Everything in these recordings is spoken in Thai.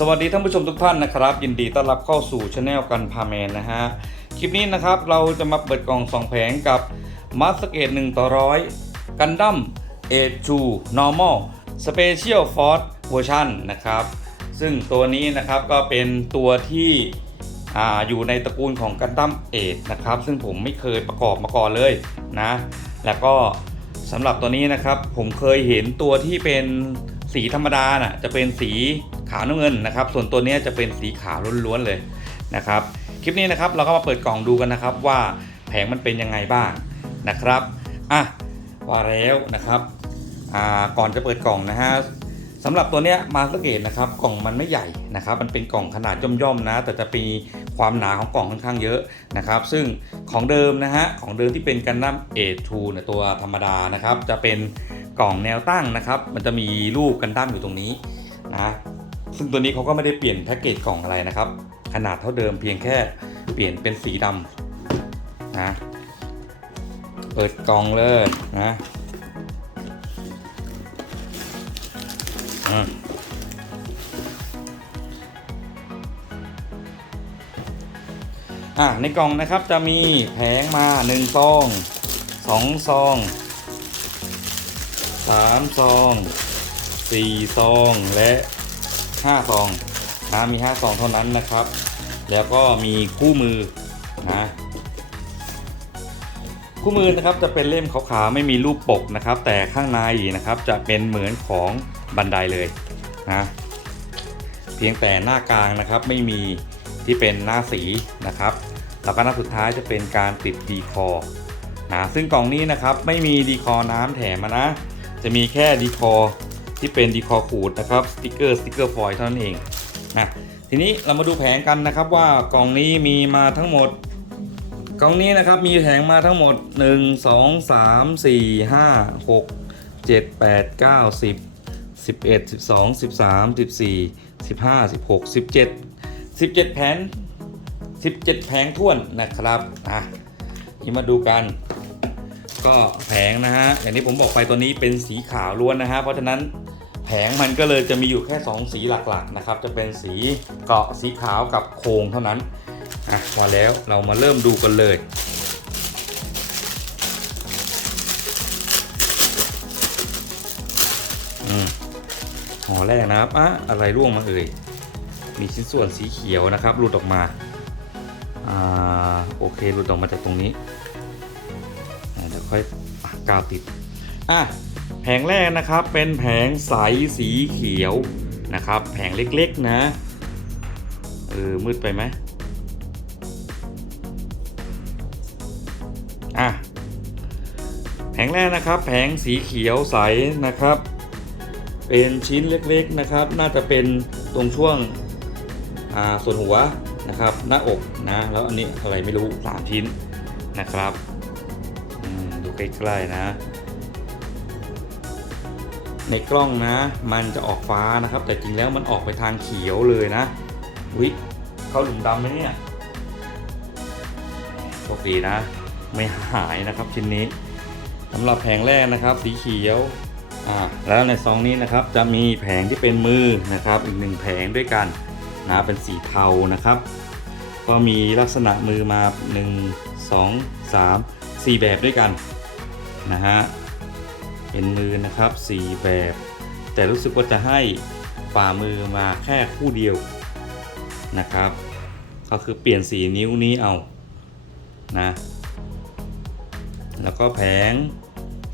สวัสดีท่านผู้ชมทุกท่านนะครับ ยินดีต้อนรับเข้าสู่ช anel กันพาแมนนะฮะ คลิปนี้นะครับเราจะมาเปิดกล่องสองแผงกับมาสเกต1ต่อร้อยกันดั้มเอจูนอร์มอลสเปเชียลฟอร์ e เวอร์ชันนะครับ ซึ่งตัวนี้นะครับก็เป็นตัวที่ออยู่ในตระกูลของกันดั้มเอทนะครับ ซึ่งผมไม่เคยประกอบมาก่อนเลยนะ แล้วก็สำหรับตัวนี้นะครับผมเคยเห็นตัวที่เป็นสีธรรมดาน่ะจะเป็นสี ขาวน้ำเงินนะครับ ส่วนตัวนี้จะเป็นสีขาวล้วนๆเลยนะครับ คลิปนี้นะครับเราก็มาเปิดกล่องดูกันนะครับว่าแผงมันเป็นยังไงบ้างนะครับอะว่าแล้วนะครับอ่าก่อนจะเปิดกล่องนะฮะสำหรับตัวเนี้ยมาสเกตนะครับกล่องมันไม่ใหญ่นะครับ มันเป็นกล่องขนาดย่อมๆนะ แต่จะมีความหนาของกล่องค่อนข้างเยอะนะครับ ซึ่งของเดิมนะฮะของเดิมที่เป็นกันดั้ม A2 เนี่ยตัวธรรมดานะครับ จะเป็นกล่องแนวตั้งนะครับ มันจะมีรูปกันดั้มอยู่ตรงนี้นะ ซึ่งตัวนี้เขาก็ไม่ได้เปลี่ยนแพ็กเกจกล่องอะไรนะครับ ขนาดเท่าเดิมเพียงแค่เปลี่ยนเป็นสีดำนะเปิดกล่องเลยนะอะในกล่องนะครับจะมีแผงมา1ซอง2ซอง3ซอง4ซองและ 5ซองนะมี5ซองเท่านั้นนะครับ แล้วก็มีคู่มือนะคู่มือนะครับจะเป็นเล่มขาวๆไม่มีรูปปกนะครับ แต่ข้างในนะครับจะเป็นเหมือนของบันไดเลยนะเพียงแต่หน้ากลางนะครับไม่มีที่เป็นหน้าสีนะครับ แล้วก็หน้าสุดท้ายจะเป็นการติดดีคอนะซึ่งกล่องนี้นะครับไม่มีดีคอน้ำแถมนะ จะมีแค่ดีคอ ที่เป็นดีคอร์ขูดนะครับสติกเกอร์สติกเกอร์ฟอยล์เท่านั้นเองนะทีนี้เรามาดูแผงกันนะครับว่ากล่องนี้มีมาทั้งหมด กล่องนี้นะครับมีแผงมาทั้งหมด 1 2 3 4 5 6 7 8 9 10 11 12 13 14 15 16 17 17 แผง17 แผงท่วนนะครับอะนี่มาดูกัน ก็แผงนะฮะอย่างที่ผมบอกไปตัวนี้เป็นสีขาวล้วนนะฮะเพราะฉะนั้น แผงมันก็เลยจะมีอยู่แค่ 2 สีหลักๆนะครับ จะเป็นสีเกาะสีขาวกับโครงเท่านั้นอะมาแล้วเรามาเริ่มดูกันเลยอืมห่อแรกนะครับอะอะไรร่วงมาเอ่ยมีชิ้นส่วนสีเขียวนะครับหลุดออกมาอ่าโอเคหลุดออกมาจากตรงนี้อะเดี๋ยวค่อยกาวติดอะ งแรกนะครับเป็นแผงใสสีเขียวนะครับ แผงเล็กๆนะเออมืดไปไหมอะแผงแรกนะครับแผงสีเขียวใสนะครับ เป็นชิ้นเล็กๆนะครับ น่าจะเป็นตรงช่วงอ่าส่วนหัวนะครับ หน้าอกนะแล้วอันนี้อะไรไม่รู้สามชิ้นนะครับดูใกล้ๆนะ ในกล้องนะ มันจะออกฟ้านะครับ แต่จริงแล้วมันออกไปทางเขียวเลยนะวิเข้าหลุมดำไหมเนี่ยโชคดีนะ ไม่หายนะครับชิ้นนี้สำหรับแผงแรกนะครับ สีเขียวอ่าแล้วในซองนี้นะครับจะมีแผงที่เป็นมือนะครับ อีกหนึ่งแผงด้วยกันนะเป็นสีเทานะครับ ก็มีลักษณะมือมา 1 2 3 4 แบบด้วยกันนะฮะ เป็นมือนะครับ 4 แบบ แต่รู้สึกว่าจะให้ฝ่ามือมาแค่คู่เดียวนะครับ ก็คือเปลี่ยนสีนิ้วนี้เอานะแล้วก็แผง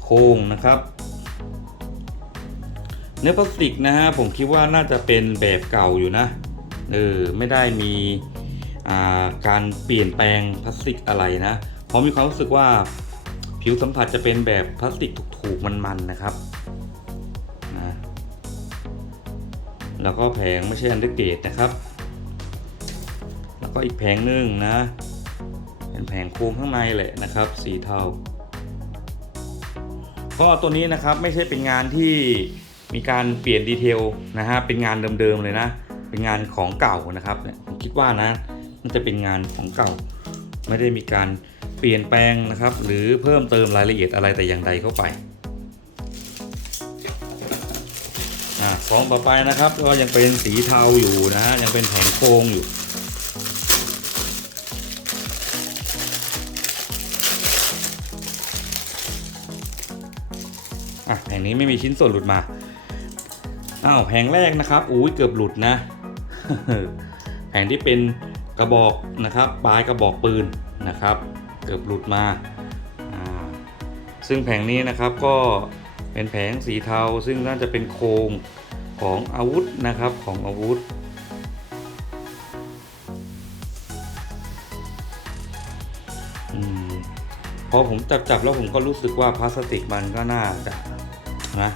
โค้งนะครับ เนื้อพลาสติกนะฮะผมคิดว่าน่าจะเป็นแบบเก่าอยู่นะเออไม่ได้มีาการเปลี่ยนแปลงพลาสติกอะไรนะเพราะมีความรู้สึกว่า ผิวสัมผัสจะเป็นแบบพลาสติกถูกๆมันๆนะครับนะแล้วก็แผงไม่ใช่อันเดอร์เกรดนะครับ แล้วก็อีกแผงหนึ่งนะ เป็นแผงโครงข้างในแหละนะครับ สีเทาก็ตัวนี้นะครับไม่ใช่เป็นงานที่มีการเปลี่ยนดีเทลนะฮะเป็นงานเดิมๆเลยนะ เป็นงานของเก่านะครับผมคิดว่านะมันจะเป็นงานของเก่า ไม่ได้มีการ ปลี่ยนแปลงนะครับ หรือเพิ่มเติมรายละเอียดอะไรแต่อย่างใดเข้าไปอ่าฟองต่อไปนะครับก็ยังเป็นสีเทาอยู่นะฮะยังเป็นแผงโครงอยู่อะแผงนี้ไม่มีชิ้นส่วนหลุดมาอ้าวแผงแรกนะครับอุ้ยเกือบหลุดนะแผงที่เป็นกระบอกนะครับปลายกระบอกปืนนะครับ เกือบหลุดมา ซึ่งแผงนี้นะครับก็เป็นแผงสีเทา ซึ่งน่าจะเป็นโครงของอาวุธนะครับของอาวุธอพอผมจับจับแล้วผมก็รู้สึกว่าพลาสติกมันก็น่าจะนะ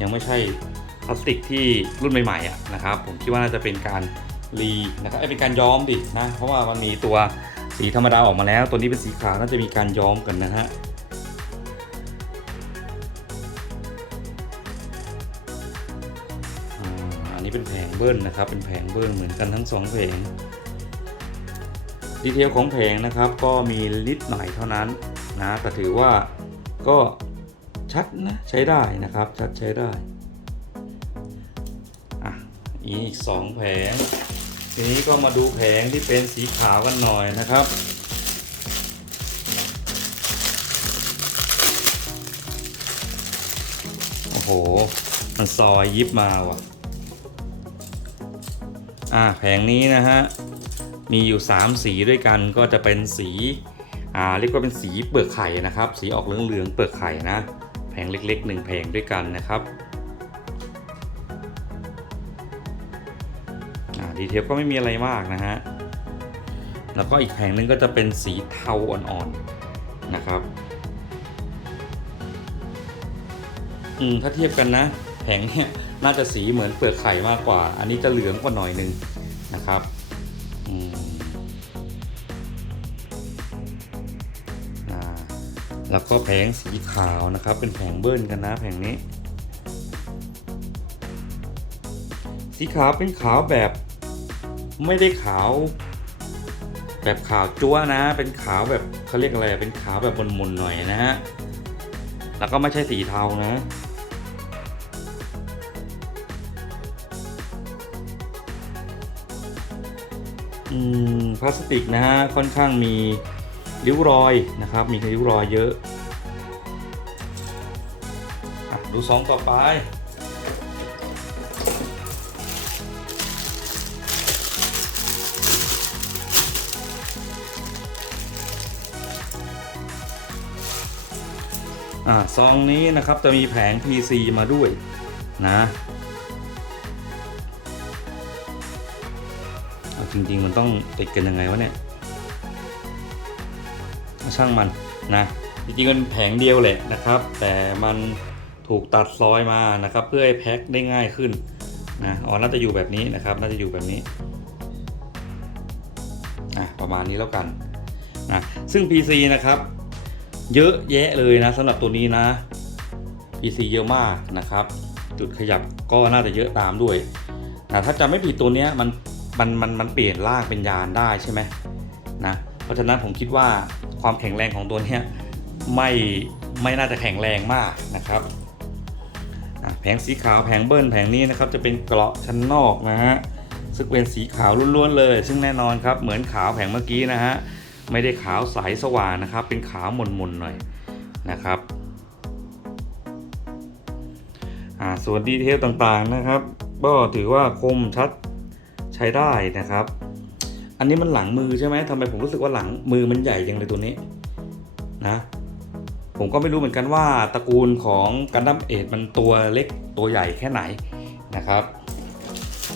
ยังไม่ใช่พลาสติกที่รุ่นใหม่ๆอะนะครับ ผมคิดว่าน่าจะเป็นการรีนะครับเป็นการย้อมดินะ เพราะว่ามันมีตัว สีธรรมดาออกมาแล้ว ตัวนี้เป็นสีขาวน่าจะมีการย้อมกันนะฮะอันนี้เป็นแผงเบิ้ลนะครับ เป็นแผงเบิ้ลเหมือนกันทั้งสองแผงดีเทลของแผงนะครับก็มีนิดหน่อยเท่านั้นนะแต่ถือว่าก็ชัดนะใช้ได้นะครับชัดใช้ได้อะอีกสองแผง ทีนี้ก็มาดูแผงที่เป็นสีขาวกันหน่อยนะครับ โอ้โห มันซอยยิบมาว่ะ อ่าแผงนี้นะฮะ มีอยู่ 3 สีด้วยกันก็จะเป็นสี อ่าเรียกว่าเป็นสีเปลือกไข่นะครับ สีออกเหลืองๆเปลือกไข่นะ แผงเล็กๆ1แผงด้วยกันนะครับ ดีเทลก็ไม่มีอะไรมากนะฮะ แล้วก็อีกแผงหนึงก็จะเป็นสีเทาอ่อนๆนะครับ อืมถ้าเทียบกันนะ แผงเนี่ยน่าจะสีเหมือนเปลือกไข่มากกว่า อันนี้จะเหลืองกว่าหน่อยนึงนะครับอืมแล้วก็แผงสีขาวนะครับ เป็นแผงเบิ้ลกันนะแผงนี้ สีขาวเป็นขาวแบบ ไม่ได้ขาว แบบขาวจัวนะ เป็นขาวแบบเขาเรียกอะไร เป็นขาวแบบมนๆหน่อยนะฮะ แล้วก็ไม่ใช่สีเทานะอืมพลาสติกนะฮะ ค่อนข้างมีริ้วรอยนะครับ มีริ้วรอยเยอะอะดูสองต่อไป อ่าซองนี้นะครับจะมีแผง PC มาด้วยนะเอาจริง ๆ มันต้องติดกันยังไงวะเนี่ยช่างมันนะจริงๆมันแผงเดียวแหละนะครับ แต่มันถูกตัดซอยมานะครับ เพื่อให้แพ็คได้ง่ายขึ้นนะอ๋อน่าจะอยู่แบบนี้นะครับ น่าจะอยู่แบบนี้อะประมาณนี้แล้วกันนะซึ่ง PC นะครับ เยอะแยะเลยนะสำหรับตัวนี้นะ PC เยอะมากนะครับ จุดขยับก็น่าจะเยอะตามด้วยนะถ้าจำไม่ผิดตัวเนี้ยมันมันมันมันเปลี่ยนร่างเป็นยานได้ใช่ไหมนะเพราะฉะนั้นผมคิดว่าความแข็งแรงของตัวเนี้ยไม่ไม่น่าจะแข็งแรงมากนะครับอะแผงสีขาวแผงเบิ้ลแผงนี้นะครับจะเป็นเกราะชั้นนอกนะฮะซึ่งเป็นสีขาวล้วนๆเลย ซึ่งแน่นอนครับเหมือนขาวแผงเมื่อกี้นะฮะ ไม่ได้ขาวใสสว่างนะครับ เป็นขาวมนๆหน่อยนะครับส่วนดีเทลต่างๆนะครับ ก็ถือว่าคมชัดใช้ได้นะครับ อันนี้มันหลังมือใช่ไหมทำไมผมรู้สึกว่าหลังมือมันใหญ่จังเลยตัวนี้นะผมก็ไม่รู้เหมือนกันว่าตระกูลของกันดั้มเอทมันตัวเล็กตัวใหญ่แค่ไหนนะครับ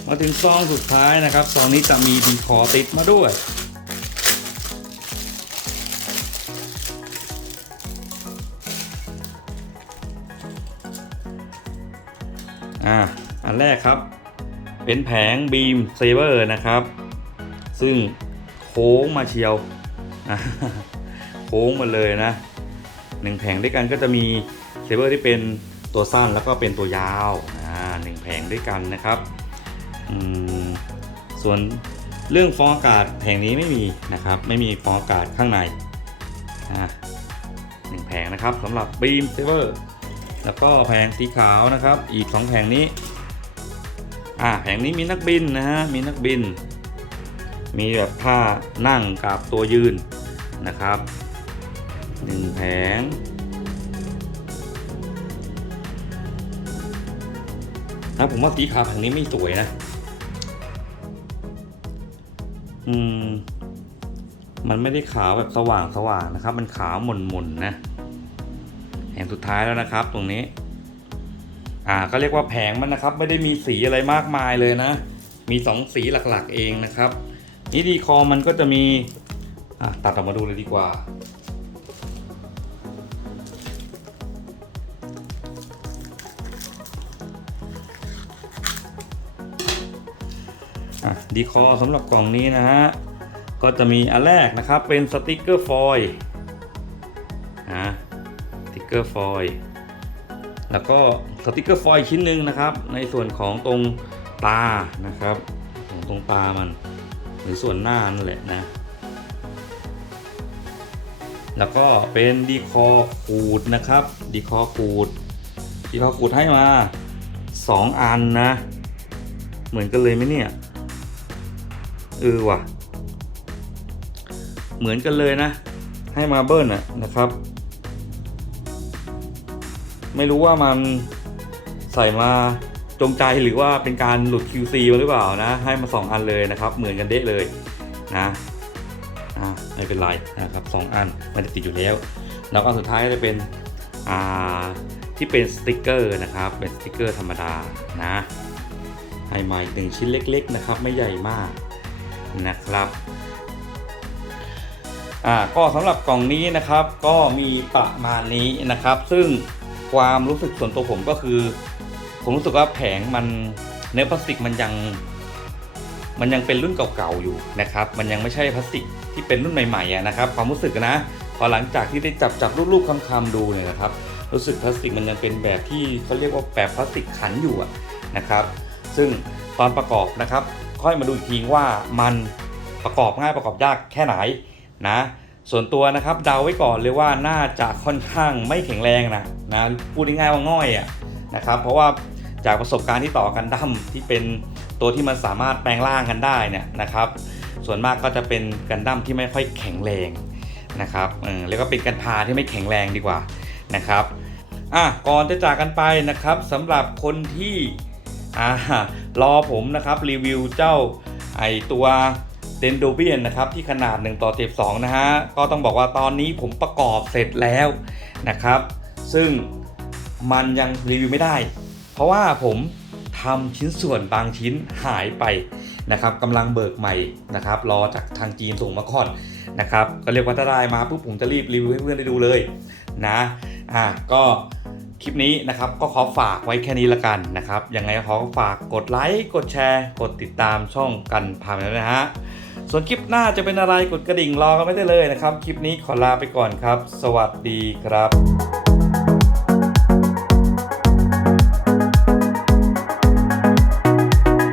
มาถึงซองสุดท้ายนะครับซองนี้จะมีดีคอติดมาด้วย อ่าอันแรกครับ เป็นแผงบีมเซเวอร์นะครับ ซึ่งโค้งมาเชียวโค้งมาเลยนะหนึ่งแผงด้วยกันก็จะมีเซเวอร์ที่เป็นตัวสั้นแล้วก็เป็นตัวยาวอ่าหนึ่งแผงด้วยกันนะครับอืมส่วนเรื่องฟองอากาศแผงนี้ไม่มีนะครับ ไม่มีฟองอากาศข้างในอ่าหนึ่งแผงนะครับสำหรับบีมเซเวอร์ แล้วก็แผงสีขาวนะครับ อีก 2 แผงนี้ อ่าแผงนี้มีนักบินนะฮะ มีนักบิน มีแบบท่านั่งกับตัวยืนนะครับหนึ่งแผง นะผมว่าสีขาวแผงนี้ไม่สวยนะ อืม มันไม่ได้ขาวแบบสว่างสว่างนะครับ มันขาวหม่นหม่นๆนะ แผงสุดท้ายแล้วนะครับ ตรงนี้ อ่าก็เรียกว่าแผงมันนะครับ ไม่ได้มีสีอะไรมากมายเลยนะ มีสองสีหลักๆเองนะครับนี่ดีคอมันก็จะมีอะตัดออกมาดูเลยดีกว่าอะดีคอสำหรับกล่องนี้นะฮะ ก็จะมีอันแรกนะครับเป็นสติกเกอร์ฟอยล์ กเกอร์ฟอยล์แล้วก็สติกเกอร์ฟอยล์ชิ้นหนึ่งนะครับ ในส่วนของตรงตานะครับของตรงตามันหรือส่วนหน้านั่นแหละนะ แล้วก็เป็นดีคอขูดนะครับดีคอขูดดีคอขูดให้มา 2 อันนะ เหมือนกันเลยไหมเนี่ยเออว่ะ เหมือนกันเลยนะ ให้มาเบิ้ลนะนะครับ ไม่รู้ว่ามันใส่มาจงใจหรือว่าเป็นการหลุด QC มาหรือเปล่านะ ให้มา 2 อันเลยนะครับ เหมือนกันเด้เลยนะอ่าไม่เป็นไรนะครับสองอันมันจะติดอยู่แล้ว แล้วก็สุดท้ายจะเป็นอ่าที่เป็นสติกเกอร์นะครับ เป็นสติกเกอร์ธรรมดานะให้มาอีกหนึ่งชิ้นเล็ก ๆ นะครับ ไม่ใหญ่มากนะครับอ่าก็สำหรับกล่องนี้นะครับก็มีประมาณนี้นะครับ ซึ่ง ความรู้สึกส่วนตัวผมก็คือ ผมรู้สึกว่าแผงมันเนื้อพลาสติกมันยัง มันยังเป็นรุ่นเก่าๆอยู่นะครับ มันยังไม่ใช่พลาสติกที่เป็นรุ่นใหม่ๆนะครับ ความรู้สึกนะพอหลังจากที่ได้จับจับรูปๆคำๆดูเนี่ยนะครับ รู้สึกพลาสติกมันยังเป็นแบบที่เขาเรียกว่าแบบพลาสติกขันอยู่นะครับ ซึ่งตอนประกอบนะครับ ค่อยมาดูอีกทีว่ามันประกอบง่ายประกอบยากแค่ไหนนะ ส่วนตัวนะครับเดาไว้ก่อนเลยว่าน่าจะค่อนข้างไม่แข็งแรงนะนะพูดง่ายๆว่าง่อยอะนะครับเพราะว่าจากประสบการณ์ที่ต่อกันดั้มที่เป็นตัวที่มันสามารถแปลงร่างกันได้เนี่ยนะครับส่วนมากก็จะเป็นกันดั้มที่ไม่ค่อยแข็งแรงนะครับเออแล้วก็เป็นกันพาที่ไม่แข็งแรงดีกว่านะครับอะก่อนจะจากกันไปนะครับสำหรับคนที่อ่ารอผมนะครับรีวิวเจ้าไอตัว เดนโดเบียนนะครับที่ขนาด 1 ต่อ12นะฮะก็ต้องบอกว่าตอนนี้ผมประกอบเสร็จแล้วนะครับ ซึ่งมันยังรีวิวไม่ได้ เพราะว่าผมทำชิ้นส่วนบางชิ้นหายไปนะครับกำลังเบิกใหม่นะครับรอจากทางจีนส่งมาก่อนนะครับก็เรียกว่าถ้าได้มาปุ๊บผมจะรีบรีวิวให้เพื่อนได้ดูเลยนะอะก็คลิปนี้นะครับก็ขอฝากไว้แค่นี้ละกันนะครับยังไงขอฝากกดไลค์กดแชร์ กดติดตามช่องกันพาไปแล้วนะฮะ ส่วนคลิปหน้าจะเป็นอะไรกดกระดิ่งรอกันไม่ได้เลยนะครับ คลิปนี้ขอลาไปก่อนครับ สวัสดีครับ